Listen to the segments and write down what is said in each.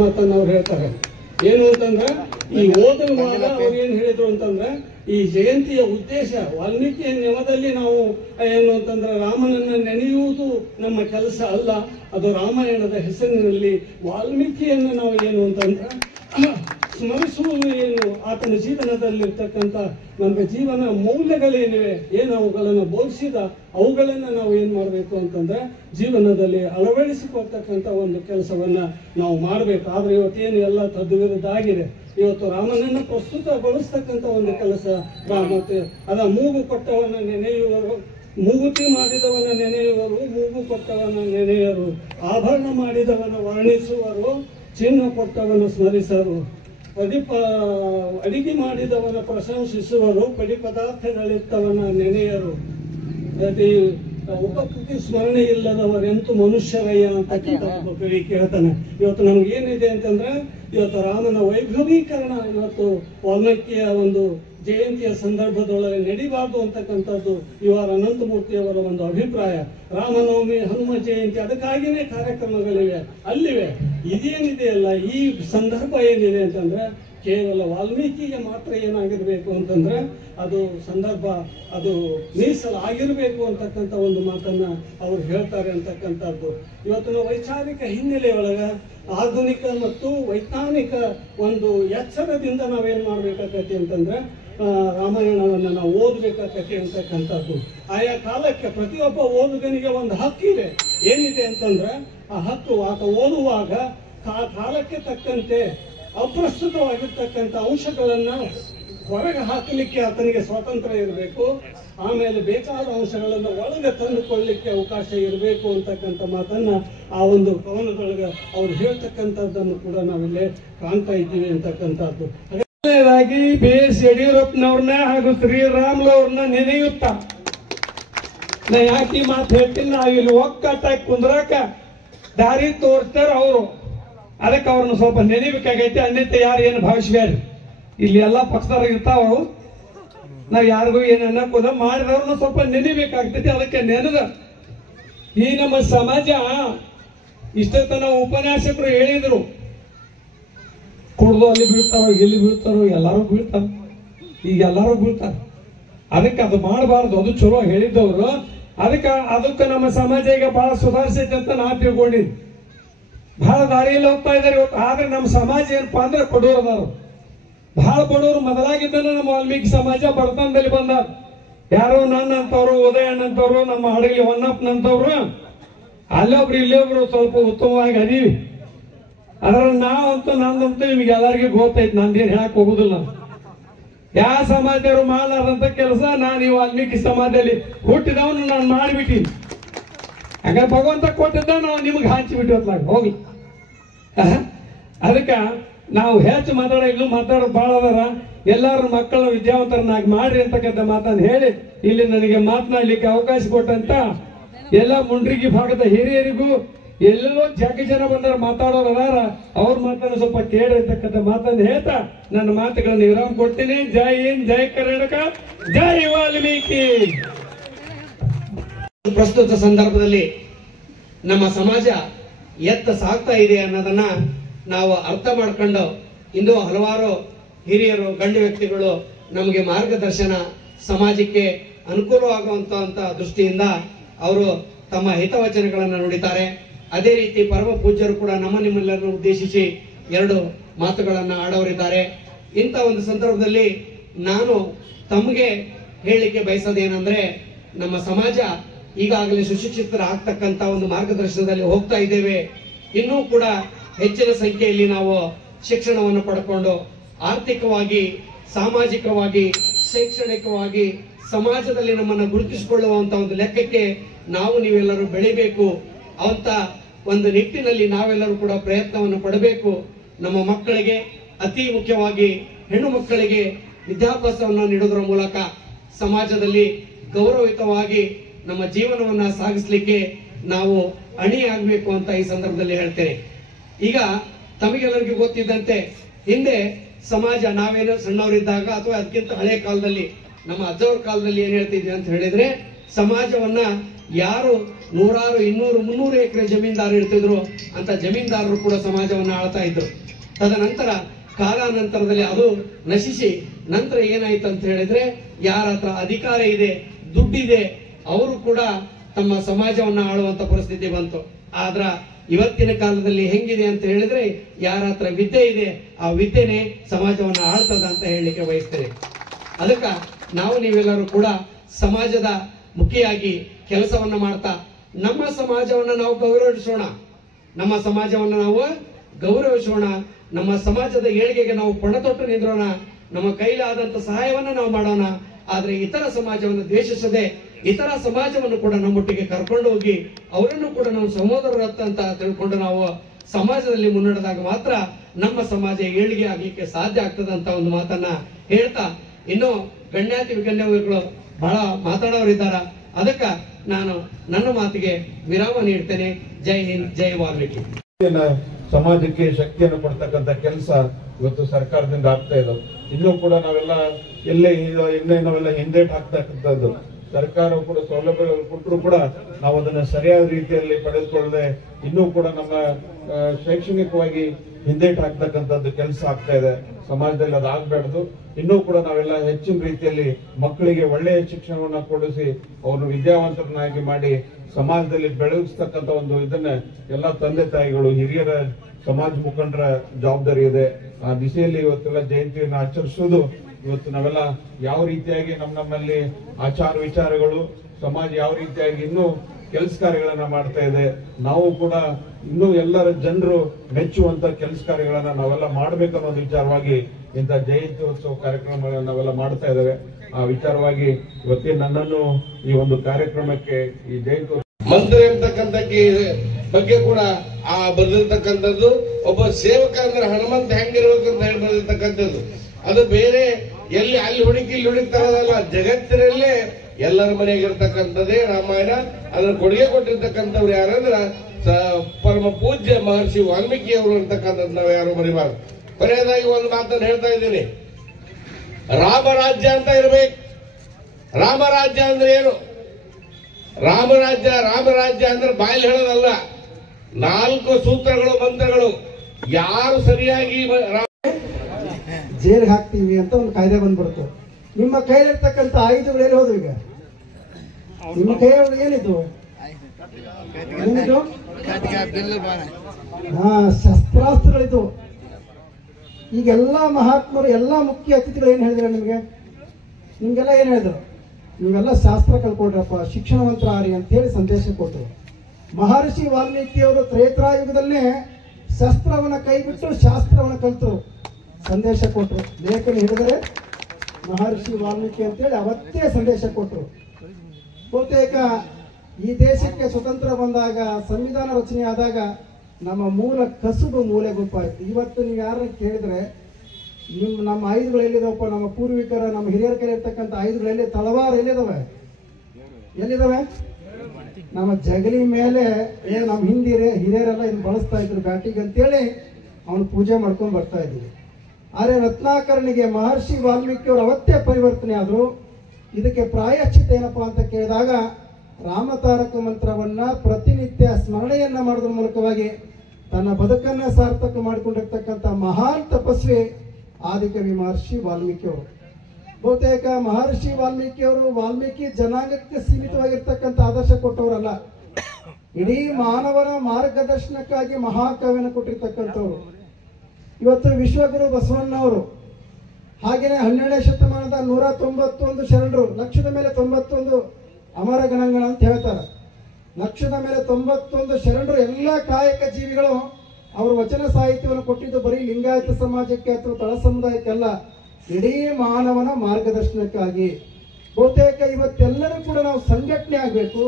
ಮಾತನ್ನು ಅವ್ರು ಹೇಳ್ತಾರೆ. ಏನು ಅಂತಂದ್ರೆ ಈ ಓದಲ್ ಮಾಡ ಅವ್ರು ಏನ್ ಹೇಳಿದ್ರು ಅಂತಂದ್ರೆ ಈ ಜಯಂತಿಯ ಉದ್ದೇಶ ವಾಲ್ಮೀಕಿಯ ನೆವದಲ್ಲಿ ನಾವು ಏನು ಅಂತಂದ್ರೆ ರಾಮನನ್ನ ನೆನೆಯುವುದು ನಮ್ಮ ಕೆಲಸ ಅಲ್ಲ, ಅದು ರಾಮಾಯಣದ ಹೆಸರಿನಲ್ಲಿ ವಾಲ್ಮೀಕಿಯನ್ನು ನಾವು ಏನು ಅಂತಂದ್ರೆ ಸ್ಮರಿಸುವುದು ಏನು, ಆತನ ಜೀವನದಲ್ಲಿರ್ತಕ್ಕಂಥ ನಮ್ಮ ಜೀವನ ಮೌಲ್ಯಗಳೇನಿವೆ, ಏನು ಅವುಗಳನ್ನು ಬೋಧಿಸಿದ ಅವುಗಳನ್ನ ನಾವು ಏನ್ ಮಾಡಬೇಕು ಅಂತಂದ್ರೆ ಜೀವನದಲ್ಲಿ ಅಳವಡಿಸಿಕೊಳ್ತಕ್ಕಂಥ ಒಂದು ಕೆಲಸವನ್ನ ನಾವು ಮಾಡಬೇಕು. ಆದ್ರೆ ಇವತ್ತೇನು ಎಲ್ಲ ತದ್ವಿರುದ್ಧ ಆಗಿದೆ. ಇವತ್ತು ರಾಮನನ್ನ ಪ್ರಸ್ತುತಗೊಳಿಸ್ತಕ್ಕಂಥ ಒಂದು ಕೆಲಸ ಅದ ಮೂಗು ಕೊಟ್ಟವನ ನೆನೆಯುವರು, ಮೂಗುತಿ ಮಾಡಿದವನ ನೆನೆಯುವರು, ಮೂಗು ಕೊಟ್ಟವನ ನೆನೆಯರು, ಆಭರಣ ಮಾಡಿದವನ ವರ್ಣಿಸುವರು, ಚಿನ್ನ ಕೊಟ್ಟವನ ಸ್ಮರಿಸರು, ಅಡಿಗೆ ಮಾಡಿದವನ ಪ್ರಶಂಸಿಸುವರು, ಪಡಿ ಪದಾರ್ಥಗಳಿತ್ತವನ ನೆನೆಯರು, ಉಪಕೃತಿ ಸ್ಮರಣೆ ಇಲ್ಲದವರೆಂತೂ ಮನುಷ್ಯರಯ್ಯ ಅಂತ ಕವಿ ಕೇಳ್ತಾನೆ. ಇವತ್ತು ನಮ್ಗೆ ಏನಿದೆ ಅಂತಂದ್ರೆ ಇವತ್ತು ರಾಮನ ವೈಭವೀಕರಣ ಇವತ್ತು ವಾಲ್ಮೀಕಿಯ ಒಂದು ಜಯಂತಿಯ ಸಂದರ್ಭದೊಳಗೆ ನಡಿಬಾರ್ದು ಅಂತಕ್ಕಂಥದ್ದು ಇವರ ಅನಂತಮೂರ್ತಿಯವರ ಒಂದು ಅಭಿಪ್ರಾಯ. ರಾಮನವಮಿ, ಹನುಮ ಜಯಂತಿ ಅದಕ್ಕಾಗಿನೇ ಕಾರ್ಯಕ್ರಮಗಳಿವೆ, ಅಲ್ಲಿವೆ. ಇದೇನಿದೆಯಲ್ಲ ಈ ಸಂದರ್ಭ ಏನಿದೆ ಅಂತಂದ್ರೆ ಕೇವಲ ವಾಲ್ಮೀಕಿಗೆ ಮಾತ್ರ ಏನಾಗಿರ್ಬೇಕು ಅಂತಂದ್ರೆ ಅದು ಸಂದರ್ಭ ಅದು ಮೀಸಲಾಗಿರ್ಬೇಕು ಅಂತಕ್ಕಂಥ ಒಂದು ಮಾತನ್ನ ಅವ್ರು ಹೇಳ್ತಾರೆ ಅಂತಕ್ಕಂಥದ್ದು. ಇವತ್ತಿನ ವೈಚಾರಿಕ ಹಿನ್ನೆಲೆಯೊಳಗ ಆಧುನಿಕ ಮತ್ತು ವೈಜ್ಞಾನಿಕ ಒಂದು ಎಚ್ಚರದಿಂದ ನಾವೇನ್ ಮಾಡ್ಬೇಕಾಗತ್ತೆ ಅಂತಂದ್ರೆ ರಾಮಾಯಣವನ್ನ ನಾವು ಓದಬೇಕಾಗತ್ತೆ ಅಂತಕ್ಕಂಥದ್ದು. ಆಯಾ ಕಾಲಕ್ಕೆ ಪ್ರತಿಯೊಬ್ಬ ಓದುಗನಿಗೆ ಒಂದು ಹಕ್ಕಿದೆ. ಏನಿದೆ ಅಂತಂದ್ರೆ ಆ ಹಕ್ಕು ಆತ ಓದುವಾಗ ಕಾಲಕ್ಕೆ ತಕ್ಕಂತೆ ಅಪ್ರಸ್ತುತವಾಗಿರ್ತಕ್ಕಂಥ ಅಂಶಗಳನ್ನ ಹೊರಗೆ ಹಾಕಲಿಕ್ಕೆ ಆತನಿಗೆ ಸ್ವಾತಂತ್ರ್ಯ ಇರಬೇಕು. ಆಮೇಲೆ ಬೇಕಾದ ಅಂಶಗಳನ್ನು ಒಳಗೆ ತಂದುಕೊಳ್ಳಲಿಕ್ಕೆ ಅವಕಾಶ ಇರಬೇಕು ಅಂತಕ್ಕಂಥ ಮಾತನ್ನ ಆ ಒಂದು ಕವನದೊಳಗೆ ಅವ್ರು ಹೇಳ್ತಕ್ಕಂಥದ್ದನ್ನು ಕೂಡ ನಾವಿಲ್ಲೇ ಕಾಣ್ತಾ ಇದ್ದೀವಿ ಅಂತಕ್ಕಂಥದ್ದು. ಮೊದಲನೇದಾಗಿ ಬಿ.ಎಸ್. ಯಡಿಯೂರಪ್ಪನವ್ರನ್ನ ಹಾಗೂ ಶ್ರೀರಾಮುಲವ್ರನ್ನ ನೆನೆಯುತ್ತ ನಾ ಯಾಕೆ ಮಾತು ಹೇಳ್ತೀನಿ, ನಾವಿಲ್ಲಿ ಒಕ್ಕಟ್ಟಾಗಿ ಕುಂದ್ರಾಕ ದಾರಿ ತೋರಿಸ್ತಾರ ಅವರು, ಅದಕ್ಕೆ ಅವ್ರನ್ನ ಸ್ವಲ್ಪ ನೆನೆಬೇಕಾಗೈತೆ. ಅನ್ಯತೆ ಯಾರು ಏನು ಭಾವಿಸ್ಬೇಡ್ರಿ, ಇಲ್ಲಿ ಎಲ್ಲಾ ಪಕ್ಷದವ್ರು ಇರ್ತಾವ, ನಾವ್ ಯಾರಿಗೂ ಏನ್ ಅನ್ನಕೋದ ಮಾಡಿದವ್ರನ್ನ ಸ್ವಲ್ಪ ನೆನೆಬೇಕಾಗ್ತೈತಿ. ಅದಕ್ಕೆ ನೆನೆದ ಈ ನಮ್ಮ ಸಮಾಜ ಇಷ್ಟತನ ಉಪನ್ಯಾಸಕರು ಹೇಳಿದ್ರು, ಕುಡ್ದು ಅಲ್ಲಿ ಬೀಳ್ತಾರೋ ಇಲ್ಲಿ ಬೀಳ್ತಾರೋ ಎಲ್ಲಾರು ಬೀಳ್ತಾರ, ಈಗ ಎಲ್ಲಾರು ಬೀಳ್ತಾರ. ಅದಕ್ಕೆ ಅದು ಮಾಡಬಾರ್ದು, ಅದು ಚಲೋ ಹೇಳಿದ್ದವ್ರು. ಅದಕ್ಕೆ ನಮ್ಮ ಸಮಾಜ ಈಗ ಬಹಳ ಸುಧಾರಿಸೈತೆ ಅಂತ ನಾ ತಿಳ್ಕೊಂಡಿದ್ದೆ. ಬಹಳ ದಾರಿಯಲ್ಲಿ ಹೋಗ್ತಾ ಇದಾರೆ ಇವತ್ತು. ಆದ್ರೆ ನಮ್ಮ ಸಮಾಜ ಏನಪ್ಪಾ ಅಂದ್ರೆ ಕೊಡೋರದಾರು, ಬಹಳ ಬಡವರು. ಮೊದಲಾಗಿದ್ದಾನೆ ನಮ್ಮ ವಾಲ್ಮೀಕಿ ಸಮಾಜ ಬಡತನದಲ್ಲಿ ಬಂದ. ಯಾರೋ ನನ್ನಂತವ್ರು, ಉದಯಣ್ಣಂತವ್ರು, ನಮ್ಮ ಹಡಗಲಿ ಹೊನ್ನಪ್ಪನಂತವ್ರು, ಅಲ್ಲೊಬ್ರು ಇಲ್ಲೊಬ್ರು ಸ್ವಲ್ಪ ಉತ್ತಮವಾಗಿ ಅದೀವಿ. ಅದರ ನಾವಂತೂ ನಂದಂತೂ ನಿಮ್ಗೆ ಎಲ್ಲರಿಗೂ ಗೊತ್ತೈತಿ, ನಂದೇನು ಹೇಳಕ್ ಹೋಗುದಿಲ್ಲ. ಯಾವ ಸಮಾಜದವರು ಮಾಡಲಾರ್ದಂತ ಕೆಲಸ ನಾನು ಈ ವಾಲ್ಮೀಕಿ ಸಮಾಜದಲ್ಲಿ ಹುಟ್ಟಿದವನು ನಾನು ಮಾಡಿಬಿಟ್ಟಿನಿ. ಹಾಗಾದ್ರೆ ಭಗವಂತ ಕೊಟ್ಟಿದ್ದ ನಾವು ನಿಮ್ಗೆ ಹಂಚಿಬಿಟ್ಟು ಹೋಗ್ಲಿ. ಅದಕ್ಕೆ ನಾವು ಹೆಚ್ಚು ಇನ್ನೂ ಮಾತಾಡೋದು ಭಾಳ ಅದಾರ. ಎಲ್ಲಾರು ಮಕ್ಕಳ ವಿದ್ಯಾವಂತರನ್ನಾಗಿ ಮಾಡ್ರಿ ಅಂತಕ್ಕಂಥ ಮಾತನ್ನು ಹೇಳಿ ಇಲ್ಲಿ ನನಗೆ ಮಾತನಾಡ್ಲಿಕ್ಕೆ ಅವಕಾಶ ಕೊಟ್ಟಂತ ಎಲ್ಲ ಮುಂಡ್ರಿಗಿ ಭಾಗದ ಹಿರಿಯರಿಗೂ ಎಲ್ಲೆಲ್ಲೋ ಜನ ಬಂದಾರ ಮಾತಾಡೋರು ಅದಾರ, ಅವ್ರ ಮಾತನ್ನು ಸ್ವಲ್ಪ ಕೇಳಿ ಅಂತಕ್ಕಂಥ ಮಾತನ್ನು ಹೇಳ್ತಾ ನನ್ನ ಮಾತುಗಳನ್ನು ವಿರಾಮ ಕೊಡ್ತೀನಿ. ಜೈ ಹಿಂದ್, ಜೈ ಕರ್ನಾಟಕ, ಜೈ ವಾಲ್ಮೀಕಿ. ಪ್ರಸ್ತುತ ಸಂದರ್ಭದಲ್ಲಿ ನಮ್ಮ ಸಮಾಜ ಎತ್ತ ಸಾಗ್ತಾ ಇದೆ ಅನ್ನೋದನ್ನ ನಾವು ಅರ್ಥ ಮಾಡ್ಕೊಂಡು ಇಂದು ಹಲವಾರು ಹಿರಿಯರು, ಗಣ್ಯ ವ್ಯಕ್ತಿಗಳು ನಮಗೆ ಮಾರ್ಗದರ್ಶನ, ಸಮಾಜಕ್ಕೆ ಅನುಕೂಲವಾಗುವಂತ ದೃಷ್ಟಿಯಿಂದ ಅವರು ತಮ್ಮ ಹಿತವಚನಗಳನ್ನು ನುಡಿತಾರೆ. ಅದೇ ರೀತಿ ಪರಮ ಪೂಜ್ಯರು ಕೂಡ ನಿಮ್ಮೆಲ್ಲರನ್ನು ಉದ್ದೇಶಿಸಿ ಎರಡು ಮಾತುಗಳನ್ನ ಆಡವರಿದ್ದಾರೆ. ಇಂಥ ಒಂದು ಸಂದರ್ಭದಲ್ಲಿ ನಾನು ತಮಗೆ ಹೇಳಲಿಕ್ಕೆ ಬಯಸೋದೇನೆಂದ್ರೆ, ನಮ್ಮ ಸಮಾಜ ಈಗಾಗಲೇ ಸುಶಿಕ್ಷಿತರ ಆಗ್ತಕ್ಕಂತ ಒಂದು ಮಾರ್ಗದರ್ಶನದಲ್ಲಿ ಹೋಗ್ತಾ ಇದ್ದೇವೆ. ಇನ್ನೂ ಕೂಡ ಹೆಚ್ಚಿನ ಸಂಖ್ಯೆಯಲ್ಲಿ ನಾವು ಶಿಕ್ಷಣವನ್ನು ಪಡ್ಕೊಂಡು ಆರ್ಥಿಕವಾಗಿ, ಸಾಮಾಜಿಕವಾಗಿ, ಶೈಕ್ಷಣಿಕವಾಗಿ ಸಮಾಜದಲ್ಲಿ ನಮ್ಮನ್ನು ಗುರುತಿಸಿಕೊಳ್ಳುವಂತ ಒಂದು ಲೆಕ್ಕಕ್ಕೆ ನಾವು ನೀವೆಲ್ಲರೂ ಬೆಳಿಬೇಕು ಅಂತ ಒಂದು ನಿಟ್ಟಿನಲ್ಲಿ ನಾವೆಲ್ಲರೂ ಕೂಡ ಪ್ರಯತ್ನವನ್ನು ಪಡಬೇಕು. ನಮ್ಮ ಮಕ್ಕಳಿಗೆ, ಅತಿ ಮುಖ್ಯವಾಗಿ ಹೆಣ್ಣು ಮಕ್ಕಳಿಗೆ ವಿದ್ಯಾಭ್ಯಾಸವನ್ನು ನೀಡುವುದರ ಮೂಲಕ ಸಮಾಜದಲ್ಲಿ ಗೌರವಯುತವಾಗಿ ನಮ್ಮ ಜೀವನವನ್ನ ಸಾಗಿಸಲಿಕ್ಕೆ ನಾವು ಅಣಿಯಾಗಬೇಕು ಅಂತ ಈ ಸಂದರ್ಭದಲ್ಲಿ ಹೇಳ್ತೇನೆ. ಈಗ ತಮಗೆಲ್ಲರಿಗೂ ಗೊತ್ತಿದ್ದಂತೆ ಹಿಂದೆ ಸಮಾಜ, ನಾವೇನೋ ಸಣ್ಣವರಿದ್ದಾಗ ಅಥವಾ ಅದಕ್ಕಿಂತ ಹಳೆಯ ಕಾಲದಲ್ಲಿ ನಮ್ಮ ಅಜ್ಜವ್ರ ಕಾಲದಲ್ಲಿ ಏನ್ ಹೇಳ್ತಿದ್ವಿ ಅಂತ ಹೇಳಿದ್ರೆ, ಸಮಾಜವನ್ನ ಯಾರು 100, 200, 300 ಎಕರೆ ಜಮೀನ್ದಾರರು ಇರ್ತಿದ್ರು ಅಂತ ಜಮೀನ್ದಾರರು ಕೂಡ ಸಮಾಜವನ್ನು ಆಳ್ತಾ ಇದ್ರು. ತದನಂತರ ಕಾಲಾನಂತರದಲ್ಲಿ ಅದು ನಶಿಸಿ ನಂತರ ಏನಾಯ್ತು ಅಂತ ಹೇಳಿದ್ರೆ ಯಾರ ಹತ್ರ ಅಧಿಕಾರ ಇದೆ, ದುಡ್ಡಿದೆ, ಅವರು ಕೂಡ ತಮ್ಮ ಸಮಾಜವನ್ನ ಆಳುವಂತ ಪರಿಸ್ಥಿತಿ ಬಂತು. ಆದ್ರ ಇವತ್ತಿನ ಕಾಲದಲ್ಲಿ ಹೆಂಗಿದೆ ಅಂತ ಹೇಳಿದ್ರೆ ಯಾರ ಹತ್ರ ವಿದ್ಯೆ ಇದೆ ಆ ವಿದ್ಯೆನೆ ಸಮಾಜವನ್ನ ಆಳ್ತದ ಅಂತ ಹೇಳಲಿಕ್ಕೆ ಬಯಸ್ತೇನೆ. ಅದಕ್ಕ ನಾವು ನೀವೆಲ್ಲರೂ ಕೂಡ ಸಮಾಜದ ಮುಖಿಯಾಗಿ ಕೆಲಸವನ್ನ ಮಾಡ್ತಾ ನಮ್ಮ ಸಮಾಜವನ್ನ ನಾವು ಗೌರವಿಸೋಣ, ನಮ್ಮ ಸಮಾಜವನ್ನ ನಾವು ಗೌರವಿಸೋಣ, ನಮ್ಮ ಸಮಾಜದ ಏಳಿಗೆಗೆ ನಾವು ಪಣತೊಟ್ಟು ನಿಂದ್ರೋಣ, ನಮ್ಮ ಕೈಲಾದಂತ ಸಹಾಯವನ್ನ ನಾವು ಮಾಡೋಣ. ಆದ್ರೆ ಇತರ ಸಮಾಜವನ್ನು ದ್ವೇಷಿಸದೆ ಇತರ ಸಮಾಜವನ್ನು ಕೂಡ ನಮ್ಮೊಟ್ಟಿಗೆ ಕರ್ಕೊಂಡು ಹೋಗಿ ಅವರನ್ನು ಕೂಡ ನಾವು ಸಹೋದರರತ್ತ ಅಂತ ತಿಳ್ಕೊಂಡು ನಾವು ಸಮಾಜದಲ್ಲಿ ಮುನ್ನಡೆದಾಗ ಮಾತ್ರ ನಮ್ಮ ಸಮಾಜ ಏಳಿಗೆ ಆಗ್ಲಿಕ್ಕೆ ಸಾಧ್ಯ ಆಗ್ತದಂತ ಒಂದು ಮಾತನ್ನ ಹೇಳ್ತಾ, ಇನ್ನು ಗಣ್ಯಾತಿ ಗಣ್ಯಗಳು ಬಹಳ ಮಾತಾಡೋರಿದ್ದಾರ. ಅದಕ್ಕ ನಾನು ನನ್ನ ಮಾತಿಗೆ ವಿರಾಮ ನೀಡ್ತೇನೆ. ಜೈ ಹಿಂದ್, ಜೈ ವಾಲ್ಮೀಕಿ. ಸಮಾಜಕ್ಕೆ ಶಕ್ತಿಯನ್ನು ಕೊಡ್ತಕ್ಕಂಥ ಕೆಲಸ ಇವತ್ತು ಸರ್ಕಾರದಿಂದ ಆಗ್ತಾ ಇದ್ದಾವೆ. ಇನ್ನೂ ಕೂಡ ನಾವೆಲ್ಲ ನಾವೆಲ್ಲ ಹಿಂದೇಟ್ ಹಾಕ್ತಕ್ಕಂಥದ್ದು. ಸರ್ಕಾರವು ಕೂಡ ಸೌಲಭ್ಯಗಳು ಕೊಟ್ಟರು ಕೂಡ ನಾವು ಅದನ್ನ ಸರಿಯಾದ ರೀತಿಯಲ್ಲಿ ಪಡೆದುಕೊಳ್ಳದೆ ಇನ್ನೂ ಕೂಡ ನಮ್ಮ ಶೈಕ್ಷಣಿಕವಾಗಿ ಹಿಂದೇಟ್ ಹಾಕ್ತಕ್ಕಂಥದ್ದು ಕೆಲಸ ಆಗ್ತಾ ಇದೆ. ಸಮಾಜದಲ್ಲಿ ಅದಾಗಬಾರ್ದು. ಇನ್ನೂ ಕೂಡ ನಾವೆಲ್ಲ ಹೆಚ್ಚಿನ ರೀತಿಯಲ್ಲಿ ಮಕ್ಕಳಿಗೆ ಒಳ್ಳೆಯ ಶಿಕ್ಷಣವನ್ನ ಕೊಡಿಸಿ ಅವ್ರನ್ನು ವಿದ್ಯಾವಂತರನ್ನಾಗಿ ಮಾಡಿ ಸಮಾಜದಲ್ಲಿ ಬೆಳೆಸ್ತಕ್ಕಂಥ ಒಂದು ಇದನ್ನ ಎಲ್ಲ ತಂದೆ ತಾಯಿಗಳು, ಹಿರಿಯರ, ಸಮಾಜ ಮುಖಂಡರ ಜವಾಬ್ದಾರಿ ಇದೆ. ಆ ದಿಶೆಯಲ್ಲಿ ಇವತ್ತೆಲ್ಲ ಜಯಂತಿಯನ್ನು ಆಚರಿಸುವುದು. ಇವತ್ತು ನಾವೆಲ್ಲ ಯಾವ ರೀತಿಯಾಗಿ ನಮ್ಮಲ್ಲಿ ಆಚಾರ ವಿಚಾರಗಳು, ಸಮಾಜ ಯಾವ ರೀತಿಯಾಗಿ ಇನ್ನೂ ಕೆಲಸ ಕಾರ್ಯಗಳನ್ನ ಮಾಡ್ತಾ ಇದೆ, ನಾವು ಕೂಡ ಇನ್ನೂ ಎಲ್ಲರ ಜನರು ಮೆಚ್ಚುವಂತ ಕೆಲಸ ಕಾರ್ಯಗಳನ್ನ ನಾವೆಲ್ಲ ಮಾಡ್ಬೇಕನ್ನೋ ವಿಚಾರವಾಗಿ ಇಂಥ ಜಯಂತ್ಯೋತ್ಸವ ಕಾರ್ಯಕ್ರಮಗಳನ್ನ ನಾವೆಲ್ಲ ಮಾಡ್ತಾ ಇದ್ದೇವೆ. ಆ ವಿಚಾರವಾಗಿ ಇವತ್ತೇ ನನ್ನನ್ನು ಈ ಒಂದು ಕಾರ್ಯಕ್ರಮಕ್ಕೆ ಈ ಜಯಂತ್ಯೋತ್ಸವ ಮಂತ್ರಿ ಅಂತಕ್ಕಂಥ ಬಗ್ಗೆ ಕೂಡ ಆ ಬರೆದಿರ್ತಕ್ಕಂಥದ್ದು, ಒಬ್ಬ ಸೇವಕ ಅಂದ್ರೆ ಹನುಮಂತ ಹೆಂಗಿರ್ಬೇಕು ಅಂತ ಹೇಳಿ ಬರೆದಿರ್ತಕ್ಕಂಥದ್ದು. ಅದು ಬೇರೆ ಎಲ್ಲಿ ಅಲ್ಲಿ ಹುಡುಕಿ ಇಲ್ಲಿ ಹುಡುಕ್ತಾರಲ್ಲ, ಜಗತ್ತಿನಲ್ಲೇ ಎಲ್ಲರ ಮನೆಯಾಗಿರ್ತಕ್ಕಂಥದ್ದೇ ರಾಮಾಯಣ. ಅದನ್ನ ಕೊಡುಗೆ ಕೊಟ್ಟಿರ್ತಕ್ಕಂಥವ್ರು ಯಾರಂದ್ರ ಪರಮ ಪೂಜ್ಯ ಮಹರ್ಷಿ ವಾಲ್ಮೀಕಿ ಅವರು ಅಂತಕ್ಕಂಥದ್ದು ನಾವು ಯಾರು ಮರಿಬಾರ್ದು. ಕೊನೆಯದಾಗಿ ಒಂದು ಮಾತನ್ನು ಹೇಳ್ತಾ ಇದ್ದೀನಿ, ರಾಮರಾಜ್ಯ ಅಂತ ಇರ್ಬೇಕು. ರಾಮರಾಜ್ಯ ಅಂದ್ರೆ ಏನು? ರಾಮರಾಜ್ಯ ಅಂದ್ರೆ ಬಾಯಲ್ಲಿ ಹೇಳೋದಲ್ಲ, 4 ಸೂತ್ರಗಳು, ಮಂತ್ರಗಳು. ಯಾರು ಸರಿಯಾಗಿ ಜೈಲ್ಗೆ ಹಾಕ್ತೀವಿ ಅಂತ ಒಂದು ಕಾಯ್ದೆ ಬಂದ್ಬಿಡ್ತು. ನಿಮ್ಮ ಕೈಲಿರ್ತಕ್ಕಂಥ ಆಯುಧಗಳು ಎಲ್ಲಿ ಹೋದ್ವು? ಈಗ ನಿಮ್ಮ ಕೈಯಲ್ಲಿ ಏನಿತ್ತು? ಶಸ್ತ್ರಾಸ್ತ್ರಗಳಿತ್ತು. ಈಗೆಲ್ಲ ಮಹಾತ್ಮರು, ಎಲ್ಲ ಮುಖ್ಯ ಅತಿಥಿಗಳು ಏನ್ ಹೇಳಿದ್ರು ನಿಮ್ಗೆಲ್ಲ ಏನ್ ಹೇಳಿದ್ರು? ನೀವೆಲ್ಲ ಶಾಸ್ತ್ರ ಕಲ್ಕೊಡ್ರಪ್ಪ, ಶಿಕ್ಷಣವಂತರಾರಿ ಅಂತ ಹೇಳಿ ಸಂದೇಶ ಕೊಟ್ಟರು. ಮಹರ್ಷಿ ವಾಲ್ಮೀಕಿಯವರು ತ್ರೇತಾಯುಗದಲ್ಲೇ ಶಸ್ತ್ರವನ್ನ ಕೈ ಬಿಟ್ಟು ಶಾಸ್ತ್ರವನ್ನ ಕಲ್ತರು, ಸಂದೇಶ ಕೊಟ್ಟರು. ಲೇಖನ ಹಿಡಿದರೆ ಮಹರ್ಷಿ ವಾಲ್ಮೀಕಿ ಅಂತೇಳಿ ಅವತ್ತೇ ಸಂದೇಶ ಕೊಟ್ಟರು. ಬಹುತೇಕ ಈ ದೇಶಕ್ಕೆ ಸ್ವತಂತ್ರ ಬಂದಾಗ, ಸಂವಿಧಾನ ರಚನೆ ಆದಾಗ ನಮ್ಮ ಮೂಲ ಕಸುಬು ಮೂಲೆ ಗುಂಪಾಯ್ತು. ಇವತ್ತು ನೀವು ಯಾರನ್ನ ಕೇಳಿದ್ರೆ ನಮ್ಮ ಆಯುಧಗಳು ಎಲ್ಲಿದಾವಪ್ಪ, ನಮ್ಮ ಪೂರ್ವಿಕರ, ನಮ್ಮ ಹಿರಿಯರ ಕೈಲಿ ಇರ್ತಕ್ಕಂಥ ಆಯುಧಗಳು ಎಲ್ಲಿ? ತಲವಾರು ಎಲ್ಲಿದಾವೆ? ನಮ್ಮ ಜಗಲಿ ಮೇಲೆ ನಮ್ಮ ಹಿರಿಯರೆಲ್ಲ ಇನ್ನು ಬಳಸ್ತಾ ಇದ್ರು ಬ್ಯಾಟಿಗೆ ಅಂತೇಳಿ ಅವನು ಪೂಜೆ ಮಾಡ್ಕೊಂಡು ಬರ್ತಾ ಇದ್ದೀವಿ. ಆದರೆ ರತ್ನಾಕರನಿಗೆ ಮಹರ್ಷಿ ವಾಲ್ಮೀಕಿ ಅವರು ಅವತ್ತೇ ಪರಿವರ್ತನೆ ಆದ್ರು. ಇದಕ್ಕೆ ಪ್ರಾಯಶ್ಚಿತ್ತ ಏನಪ್ಪಾ ಅಂತ ಕೇಳಿದಾಗ ರಾಮತಾರಕ ಮಂತ್ರವನ್ನ ಪ್ರತಿನಿತ್ಯ ಸ್ಮರಣೆಯನ್ನ ಮಾಡೋದ್ರ ಮೂಲಕವಾಗಿ ತನ್ನ ಬದುಕನ್ನ ಸಾರ್ಥಕ ಮಾಡಿಕೊಂಡಿರ್ತಕ್ಕಂಥ ಮಹಾನ್ ತಪಸ್ವಿ ಆದಿಕವಿ ಮಹರ್ಷಿ ವಾಲ್ಮೀಕಿ ಅವರು. ಬಹುತೇಕ ಮಹರ್ಷಿ ವಾಲ್ಮೀಕಿ ಅವರು ವಾಲ್ಮೀಕಿ ಜನಾಂಗಕ್ಕೆ ಸೀಮಿತವಾಗಿರ್ತಕ್ಕಂಥ ಆದರ್ಶ ಕೊಟ್ಟವರಲ್ಲ, ಇಡೀ ಮಾನವರ ಮಾರ್ಗದರ್ಶನಕ್ಕಾಗಿ ಮಹಾಕಾವ್ಯನ ಕೊಟ್ಟಿರ್ತಕ್ಕಂಥವ್ರು. ಇವತ್ತು ವಿಶ್ವಗುರು ಬಸವಣ್ಣವರು, ಹಾಗೇನೆ 12ನೇ ಶತಮಾನದ 191 ಶರಣರು, ಲಕ್ಷದ ಮೇಲೆ 91 ಅಮರ ಗಣಗಳ ಅಂತ ಹೇಳ್ತಾರೆ. ಲಕ್ಷದ ಮೇಲೆ 91 ಶರಣರು, ಎಲ್ಲ ಕಾಯಕ ಜೀವಿಗಳು ಅವರು ವಚನ ಸಾಹಿತ್ಯವನ್ನು ಕೊಟ್ಟಿದ್ದು ಬರೀ ಲಿಂಗಾಯತ ಸಮಾಜಕ್ಕೆ ಅಥವಾ ತಳ ಸಮುದಾಯಕ್ಕೆಲ್ಲ, ಇಡೀ ಮಾನವನ ಮಾರ್ಗದರ್ಶನಕ್ಕಾಗಿ. ಬಹುತೇಕ ಇವತ್ತೆಲ್ಲರೂ ಕೂಡ ನಾವು ಸಂಘಟನೆ ಆಗಬೇಕು,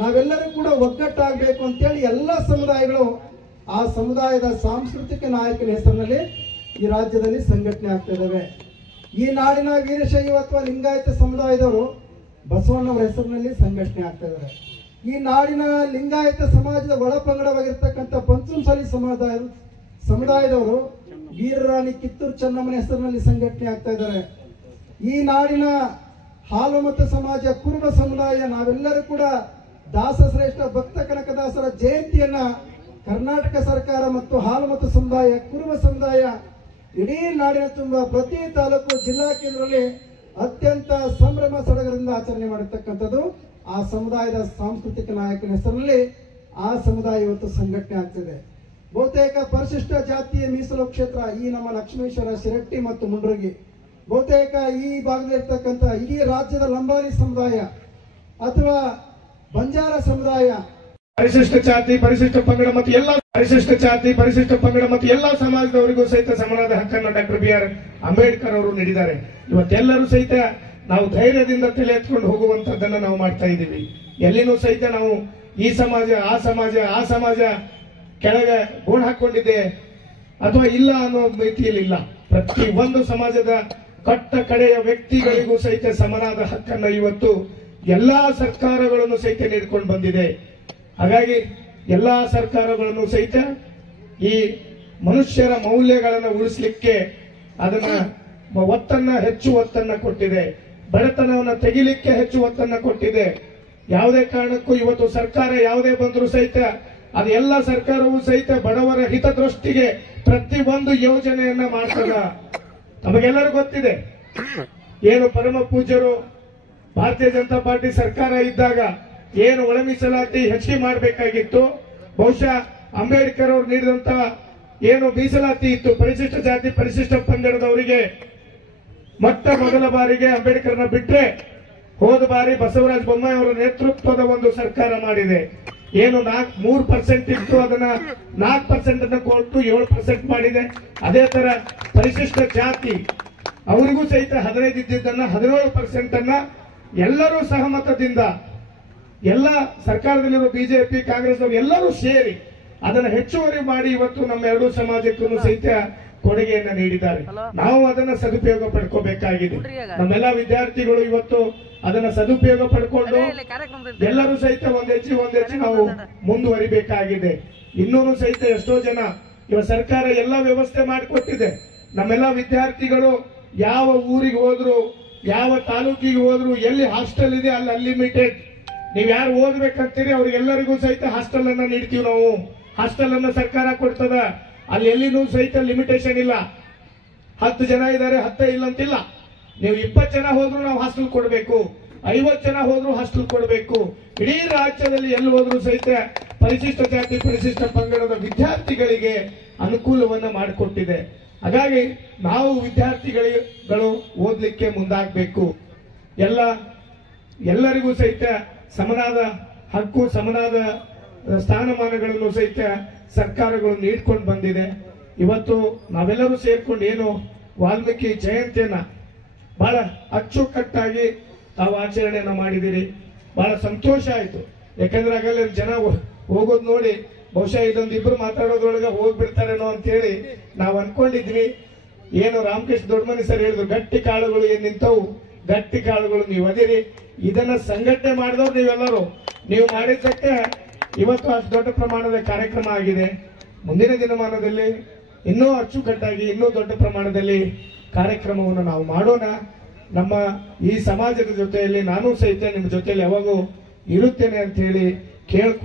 ನಾವೆಲ್ಲರೂ ಕೂಡ ಒಗ್ಗಟ್ಟಾಗಬೇಕು ಅಂತೇಳಿ ಎಲ್ಲ ಸಮುದಾಯಗಳು ಆ ಸಮುದಾಯದ ಸಾಂಸ್ಕೃತಿಕ ನಾಯಕನ ಹೆಸರಿನಲ್ಲಿ ಈ ರಾಜ್ಯದಲ್ಲಿ ಸಂಘಟನೆ ಆಗ್ತಾ ಇದ್ದಾವೆ. ಈ ನಾಡಿನ ವೀರಶೈವ ಅಥವಾ ಲಿಂಗಾಯತ ಸಮುದಾಯದವರು ಬಸವಣ್ಣವರ ಹೆಸರಿನಲ್ಲಿ ಸಂಘಟನೆ ಆಗ್ತಾ ಇದ್ದಾರೆ. ಈ ನಾಡಿನ ಲಿಂಗಾಯತ ಸಮಾಜದ ಒಳಪಂಗಡವಾಗಿರ್ತಕ್ಕಂಥ ಪಂಚಮಸಾಲಿ ಸಮುದಾಯದವರು ವೀರರಾಣಿ ಕಿತ್ತೂರು ಚೆನ್ನಮ್ಮನ ಹೆಸರಿನಲ್ಲಿ ಸಂಘಟನೆ ಆಗ್ತಾ ಇದ್ದಾರೆ. ಈ ನಾಡಿನ ಹಾಲುಮತ ಸಮಾಜ, ಕುರುಬ ಸಮುದಾಯ, ನಾವೆಲ್ಲರೂ ಕೂಡ ದಾಸಶ್ರೇಷ್ಠ ಭಕ್ತ ಕನಕದಾಸರ ಜಯಂತಿಯನ್ನ ಕರ್ನಾಟಕ ಸರ್ಕಾರ ಮತ್ತು ಹಾಲುಮತ ಸಮುದಾಯ, ಕುರುಬ ಸಮುದಾಯ ಇಡೀ ನಾಡಿನ ತುಂಬ ಪ್ರತಿ ತಾಲೂಕು ಜಿಲ್ಲಾ ಕೇಂದ್ರದಲ್ಲಿ ಅತ್ಯಂತ ಸಂಭ್ರಮ ಸಡಗರದಿಂದ ಆಚರಣೆ ಮಾಡಿರ್ತಕ್ಕಂಥದ್ದು. ಆ ಸಮುದಾಯದ ಸಾಂಸ್ಕೃತಿಕ ನಾಯಕನ ಹೆಸರಿನಲ್ಲಿ ಆ ಸಮುದಾಯ ಇವತ್ತು ಸಂಘಟನೆ ಆಗ್ತಿದೆ. ಬಹುತೇಕ ಪರಿಶಿಷ್ಟ ಜಾತಿಯ ಮೀಸಲು ಕ್ಷೇತ್ರ ಈ ನಮ್ಮ ಲಕ್ಷ್ಮೇಶ್ವರ, ಶಿರಟ್ಟಿ ಮತ್ತು ಮುಂಡ್ರಗಿ, ಬಹುತೇಕ ಈ ಭಾಗದಲ್ಲಿರ್ತಕ್ಕಂಥ ಇಡೀ ರಾಜ್ಯದ ಲಂಬಾಣಿ ಸಮುದಾಯ ಅಥವಾ ಬಂಜಾರ ಸಮುದಾಯ, ಪರಿಶಿಷ್ಟ ಜಾತಿ, ಪರಿಶಿಷ್ಟ ಪಂಗಡ ಮತ್ತು ಎಲ್ಲ ಸಮಾಜದವರಿಗೂ ಸಹಿತ ಸಮಾನದ ಹಕ್ಕನ್ನು ಡಾಕ್ಟರ್ BR ಅಂಬೇಡ್ಕರ್ ಅವರು ನೀಡಿದ್ದಾರೆ. ಇವತ್ತೆಲ್ಲರೂ ಸಹಿತ ನಾವು ಧೈರ್ಯದಿಂದ ತಲೆ ಎತ್ಕೊಂಡು ಹೋಗುವಂತದ್ದನ್ನ ನಾವು ಮಾಡ್ತಾ ಇದ್ದೀವಿ. ಎಲ್ಲಿನೂ ಸಹಿತ ನಾವು ಈ ಸಮಾಜ ಆ ಸಮಾಜ ಕೆಳಗೆ ಗೋಣ್ ಹಾಕೊಂಡಿದೆ ಅಥವಾ ಇಲ್ಲ ಅನ್ನೋ ರೀತಿಯಲ್ಲಿ ಇಲ್ಲ. ಪ್ರತಿ ಒಂದು ಸಮಾಜದ ಕಟ್ಟ ಕಡೆಯ ವ್ಯಕ್ತಿಗಳಿಗೂ ಸಹಿತ ಸಮಾನದ ಹಕ್ಕನ್ನು ಇವತ್ತು ಎಲ್ಲಾ ಸರ್ಕಾರಗಳನ್ನು ಸಹಿತ ನೀಡಿಕೊಂಡು ಬಂದಿದೆ. ಹಾಗಾಗಿ ಎಲ್ಲಾ ಸರ್ಕಾರಗಳನ್ನು ಸಹಿತ ಈ ಮನುಷ್ಯರ ಮೌಲ್ಯಗಳನ್ನು ಉಳಿಸಲಿಕ್ಕೆ ಅದನ್ನ ಹೆಚ್ಚು ಒತ್ತನ್ನ ಕೊಟ್ಟಿದೆ. ಬಡತನವನ್ನು ತೆಗಿಲಿಕ್ಕೆ ಹೆಚ್ಚು ಒತ್ತನ್ನ ಕೊಟ್ಟಿದೆ. ಯಾವುದೇ ಕಾರಣಕ್ಕೂ ಇವತ್ತು ಸರ್ಕಾರ ಯಾವುದೇ ಬಂದರೂ ಸಹಿತ ಅದು ಎಲ್ಲ ಸರ್ಕಾರವೂ ಸಹಿತ ಬಡವರ ಹಿತದೃಷ್ಟಿಗೆ ಪ್ರತಿ ಒಂದು ಯೋಜನೆಯನ್ನ ಮಾಡ್ತದ. ನಮಗೆಲ್ಲರೂ ಗೊತ್ತಿದೆ ಏನು ಪರಮ ಪೂಜ್ಯರು ಭಾರತೀಯ ಜನತಾ ಪಾರ್ಟಿ ಸರ್ಕಾರ ಇದ್ದಾಗ ಏನು ಒಳ ಮೀಸಲಾತಿ ಹೆಚ್ಚಿಗೆ ಮಾಡಬೇಕಾಗಿತ್ತು. ಬಹುಶಃ ಅಂಬೇಡ್ಕರ್ ಅವರು ನೀಡಿದಂತ ಏನು ಮೀಸಲಾತಿ ಇತ್ತು ಪರಿಶಿಷ್ಟ ಜಾತಿ ಪರಿಶಿಷ್ಟ ಪಂಗಡದವರಿಗೆ ಮೊಟ್ಟ ಮೊದಲ ಬಾರಿಗೆ ಅಂಬೇಡ್ಕರ್ನ ಬಿಟ್ರೆ ಹೋದ ಬಾರಿ ಬಸವರಾಜ ಬೊಮ್ಮಾಯಿ ಅವರ ನೇತೃತ್ವದ ಒಂದು ಸರ್ಕಾರ ಮಾಡಿದೆ. ಏನು 3% ಇತ್ತು ಅದನ್ನ 4% ಅನ್ನು ಕೊಟ್ಟು 7% ಮಾಡಿದೆ. ಅದೇ ತರ ಪರಿಶಿಷ್ಟ ಜಾತಿ ಅವರಿಗೂ ಸಹಿತ 15 ಇದ್ದಿದ್ದನ್ನ 17% ಅನ್ನ ಎಲ್ಲರೂ ಸಹಮತದಿಂದ ಎಲ್ಲ ಸರ್ಕಾರದಲ್ಲಿರುವ ಬಿಜೆಪಿ ಕಾಂಗ್ರೆಸ್ ಅವರು ಎಲ್ಲರೂ ಸೇರಿ ಅದನ್ನು ಹೆಚ್ಚುವರಿ ಮಾಡಿ ಇವತ್ತು ನಮ್ಮ ಎರಡೂ ಸಮಾಜಕ್ಕೂ ಸಹಿತ ಕೊಡುಗೆಯನ್ನ ನೀಡಿದ್ದಾರೆ. ನಾವು ಅದನ್ನ ಸದುಪಯೋಗ ಪಡ್ಕೋಬೇಕಾಗಿದೆ. ನಮ್ಮೆಲ್ಲ ವಿದ್ಯಾರ್ಥಿಗಳು ಇವತ್ತು ಅದನ್ನ ಸದುಪಯೋಗ ಪಡ್ಕೊಂಡು ಎಲ್ಲರೂ ಸಹಿತ ಒಂದ್ ಹೆಜ್ಜೆ ನಾವು ಮುಂದುವರಿಬೇಕಾಗಿದೆ. ಇನ್ನೂ ಸಹಿತ ಎಷ್ಟೋ ಜನ ಇವ ಸರ್ಕಾರ ಎಲ್ಲ ವ್ಯವಸ್ಥೆ ಮಾಡಿಕೊಟ್ಟಿದೆ. ನಮ್ಮೆಲ್ಲ ವಿದ್ಯಾರ್ಥಿಗಳು ಯಾವ ಊರಿಗೆ ಹೋದ್ರು, ಯಾವ ತಾಲೂಕಿಗೆ ಹೋದ್ರು, ಎಲ್ಲಿ ಹಾಸ್ಟೆಲ್ ಇದೆ ಅಲ್ಲಿ ಅನ್ಲಿಮಿಟೆಡ್. ನೀವ್ ಯಾರು ಓದ್ಬೇಕಂತೀರಿ ಅವ್ರಿಗೆಲ್ಲರಿಗೂ ಸಹಿತ ಹಾಸ್ಟೆಲ್ ಅನ್ನ ನೀಡ್ತೀವಿ ನಾವು. ಹಾಸ್ಟೆಲ್ ಅನ್ನ ಸರ್ಕಾರ ಕೊಡ್ತದ. ಅಲ್ಲಿ ಎಲ್ಲಿನೂ ಸಹಿತ ಲಿಮಿಟೇಷನ್ ಇಲ್ಲ. 10 ಜನ ಇದ್ದಾರೆ 10 ಇಲ್ಲ ಅಂತಿಲ್ಲ. ನೀವು 20 ಜನ ಹೋದ್ರು ನಾವು ಹಾಸ್ಟೆಲ್ ಕೊಡಬೇಕು, 50 ಜನ ಹೋದ್ರು ಹಾಸ್ಟೆಲ್ ಕೊಡಬೇಕು. ಇಡೀ ರಾಜ್ಯದಲ್ಲಿ ಎಲ್ಲಿ ಹೋದ್ರು ಸಹಿತ ಪರಿಶಿಷ್ಟ ಜಾತಿ ಪರಿಶಿಷ್ಟ ಪಂಗಡದ ವಿದ್ಯಾರ್ಥಿಗಳಿಗೆ ಅನುಕೂಲವನ್ನ ಮಾಡಿಕೊಟ್ಟಿದೆ. ಹಾಗಾಗಿ ನಾವು ವಿದ್ಯಾರ್ಥಿಗಳು ಓದ್ಲಿಕ್ಕೆ ಮುಂದಾಗಬೇಕು. ಎಲ್ಲರಿಗೂ ಸಹಿತ ಸಮನಾದ ಹಕ್ಕು ಸಮನಾದ ಸ್ಥಾನಮಾನಗಳನ್ನು ಸಹಿತ ಸರ್ಕಾರಗಳು ನೀಡ್ಕೊಂಡು ಬಂದಿದೆ. ಇವತ್ತು ನಾವೆಲ್ಲರೂ ಸೇರ್ಕೊಂಡು ಏನು ವಾಲ್ಮೀಕಿ ಜಯಂತಿಯನ್ನ ಬಹಳ ಅಚ್ಚುಕಟ್ಟಾಗಿ ತಾವು ಆಚರಣೆಯನ್ನ ಮಾಡಿದಿರಿ. ಬಹಳ ಸಂತೋಷ ಆಯ್ತು. ಯಾಕಂದ್ರೆ ಆಗಲೇ ಜನ ಹೋಗೋದು ನೋಡಿ ಬಹುಶಃ ಇದೊಂದು ಇಬ್ರು ಮಾತಾಡೋದ್ರೊಳಗೆ ಹೋಗ್ಬಿಡ್ತಾರೇನೋ ಅಂತ ಹೇಳಿ ನಾವು ಅನ್ಕೊಂಡಿದ್ವಿ. ಏನು ರಾಮಕೃಷ್ಣ ದೊಡ್ಡಮನಿ ಸರ್ ಹೇಳಿದ್ರು, ಗಟ್ಟಿ ಕಾಳುಗಳು ಏನ್ ನಿಂತವು, ಗಟ್ಟಿ ಕಾಳುಗಳು ನೀವು ಅದಿರಿ. ಇದನ್ನ ಸಂಘಟನೆ ಮಾಡಿದವ್ರು ನೀವೆಲ್ಲರೂ, ನೀವು ಮಾಡಿದ್ದಕ್ಕೆ ಇವತ್ತು ಅಷ್ಟು ದೊಡ್ಡ ಪ್ರಮಾಣದ ಕಾರ್ಯಕ್ರಮ ಆಗಿದೆ. ಮುಂದಿನ ದಿನಮಾನದಲ್ಲಿ ಇನ್ನೂ ಅಚ್ಚುಕಟ್ಟಾಗಿ ಇನ್ನೂ ದೊಡ್ಡ ಪ್ರಮಾಣದಲ್ಲಿ ಕಾರ್ಯಕ್ರಮವನ್ನು ನಾವು ಮಾಡೋಣ. ನಮ್ಮ ಈ ಸಮಾಜದ ಜೊತೆಯಲ್ಲಿ ನಾನು ಸಹಿತ ನಿಮ್ಮ ಜೊತೆಯಲ್ಲಿ ಯಾವಾಗೂ ಇರುತ್ತೇನೆ ಅಂತ ಹೇಳಿ ಕೇಳ್ಕೊ